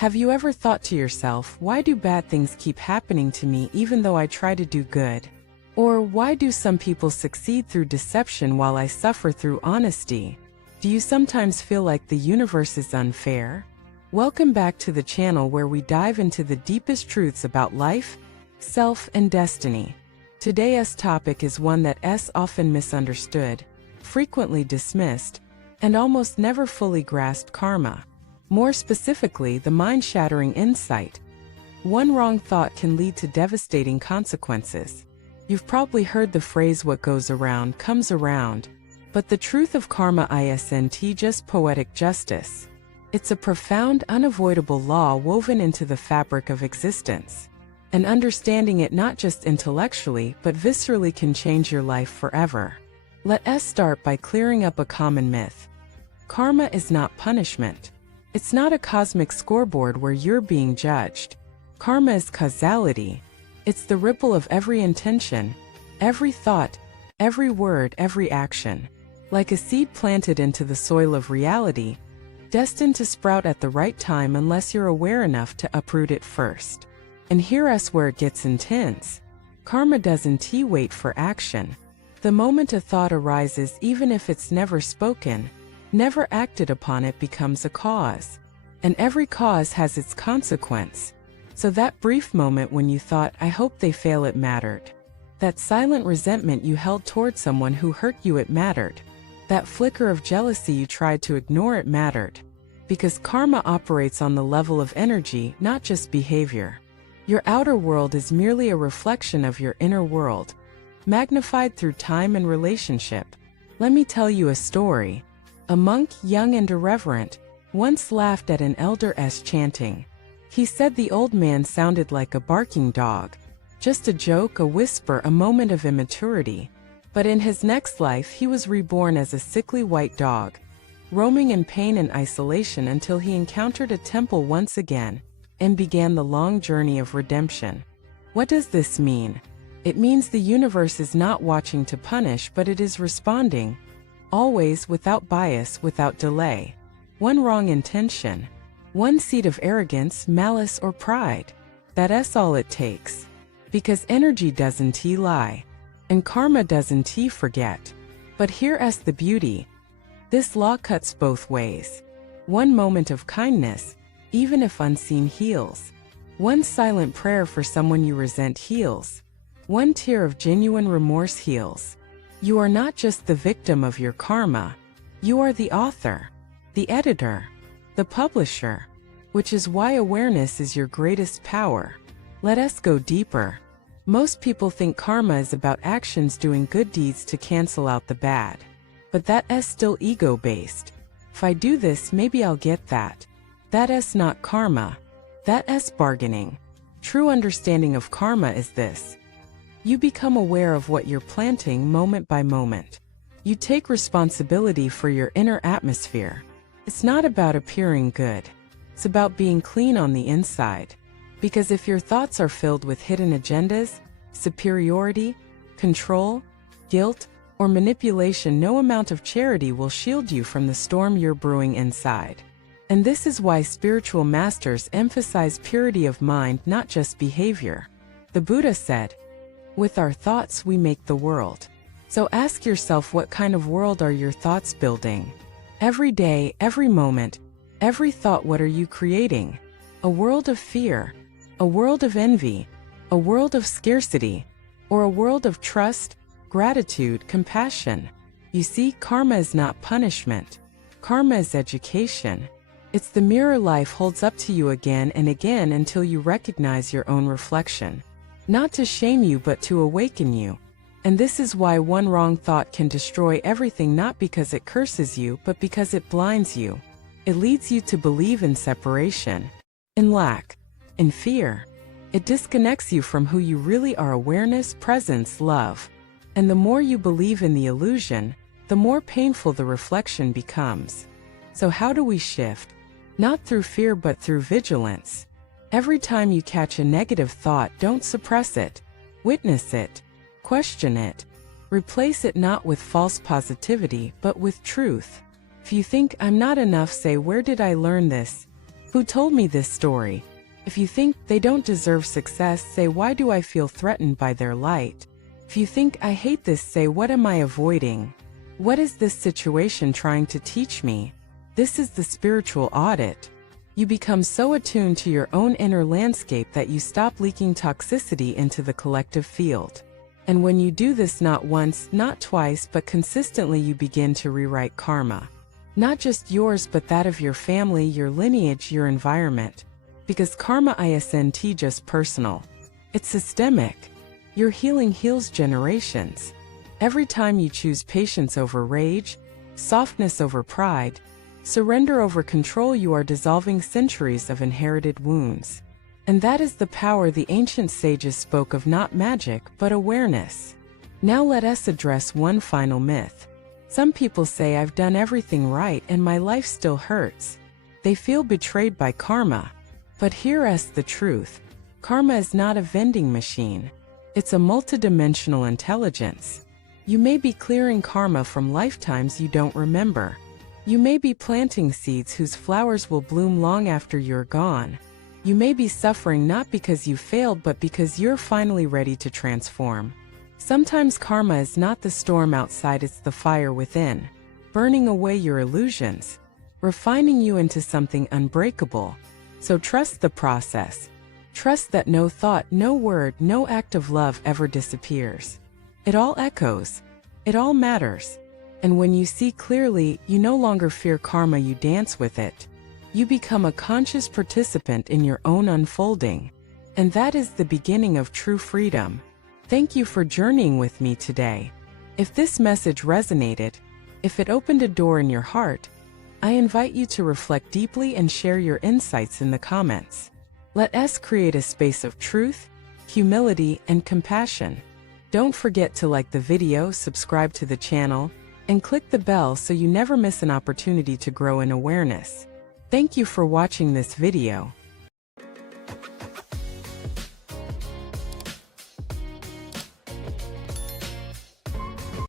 Have you ever thought to yourself, why do bad things keep happening to me even though I try to do good? Or why do some people succeed through deception while I suffer through honesty? Do you sometimes feel like the universe is unfair? Welcome back to the channel where we dive into the deepest truths about life, self, and destiny. Today's topic is one that is often misunderstood, frequently dismissed, and almost never fully grasped: karma. More specifically, the mind-shattering insight. One wrong thought can lead to devastating consequences. You've probably heard the phrase, what goes around comes around, but the truth of karma isn't just poetic justice. It's a profound, unavoidable law woven into the fabric of existence. And understanding it not just intellectually but viscerally can change your life forever. Let us start by clearing up a common myth. Karma is not punishment. It's not a cosmic scoreboard where you're being judged. Karma is causality. It's the ripple of every intention, every thought, every word, every action. Like a seed planted into the soil of reality, destined to sprout at the right time unless you're aware enough to uproot it first. And here's where it gets intense. Karma doesn't wait for action. The moment a thought arises, even if it's never spoken, never acted upon, it becomes a cause. And every cause has its consequence. So that brief moment when you thought, I hope they fail, it mattered. That silent resentment you held toward someone who hurt you, it mattered. That flicker of jealousy you tried to ignore, it mattered. Because karma operates on the level of energy, not just behavior. Your outer world is merely a reflection of your inner world, magnified through time and relationship. Let me tell you a story. A monk, young and irreverent, once laughed at an elder's chanting. He said the old man sounded like a barking dog. Just a joke, a whisper, a moment of immaturity. But in his next life he was reborn as a sickly white dog, roaming in pain and isolation until he encountered a temple once again, and began the long journey of redemption. What does this mean? It means the universe is not watching to punish, but it is responding. Always, without bias, without delay. One wrong intention, one seed of arrogance, malice, or pride. That's all it takes. Because energy doesn't lie. And karma doesn't forget. But here's the beauty. This law cuts both ways. One moment of kindness, even if unseen, heals. One silent prayer for someone you resent heals. One tear of genuine remorse heals. You are not just the victim of your karma. You are the author, the editor, the publisher. Which is why awareness is your greatest power. Let us go deeper. Most people think karma is about actions, doing good deeds to cancel out the bad. But that's still ego-based. If I do this, maybe I'll get that. That's not karma. That's bargaining. True understanding of karma is this. You become aware of what you're planting moment by moment. You take responsibility for your inner atmosphere. It's not about appearing good. It's about being clean on the inside. Because if your thoughts are filled with hidden agendas, superiority, control, guilt, or manipulation, no amount of charity will shield you from the storm you're brewing inside. And this is why spiritual masters emphasize purity of mind, not just behavior. The Buddha said, with our thoughts we make the world. So ask yourself, what kind of world are your thoughts building? Every day, every moment, every thought, what are you creating? A world of fear, a world of envy, a world of scarcity, or a world of trust, gratitude, compassion? You see, karma is not punishment. Karma is education. It's the mirror life holds up to you again and again until you recognize your own reflection. Not to shame you but to awaken you. And this is why one wrong thought can destroy everything, not because it curses you but because it blinds you. It leads you to believe in separation, in lack, in fear. It disconnects you from who you really are: awareness, presence, love. And the more you believe in the illusion, the more painful the reflection becomes. So how do we shift? Not through fear but through vigilance. Every time you catch a negative thought, don't suppress it. Witness it. Question it. Replace it not with false positivity but with truth. If you think I'm not enough, say, where did I learn this? Who told me this story? If you think they don't deserve success, say, why do I feel threatened by their light? If you think I hate this, say, what am I avoiding? What is this situation trying to teach me? This is the spiritual audit. You become so attuned to your own inner landscape that you stop leaking toxicity into the collective field. And when you do this not once, not twice, but consistently, you begin to rewrite karma. Not just yours, but that of your family, your lineage, your environment. Because karma isn't just personal. It's systemic. Your healing heals generations. Every time you choose patience over rage, softness over pride, surrender over control, you are dissolving centuries of inherited wounds. And that is the power the ancient sages spoke of, not magic, but awareness. Now let us address one final myth. Some people say, I've done everything right and my life still hurts. They feel betrayed by karma. But hear us the truth. Karma is not a vending machine. It's a multidimensional intelligence. You may be clearing karma from lifetimes you don't remember. You may be planting seeds whose flowers will bloom long after you're gone. You may be suffering not because you failed, but because you're finally ready to transform. Sometimes karma is not the storm outside, it's the fire within, burning away your illusions, refining you into something unbreakable. So trust the process. Trust that no thought, no word, no act of love ever disappears. It all echoes. It all matters. And when you see clearly, you no longer fear karma, you dance with it. You become a conscious participant in your own unfolding. And that is the beginning of true freedom. Thank you for journeying with me today. If this message resonated, if it opened a door in your heart, I invite you to reflect deeply and share your insights in the comments. Let us create a space of truth, humility, and compassion. Don't forget to like the video, subscribe to the channel, and click the bell so you never miss an opportunity to grow in awareness. Thank you for watching this video.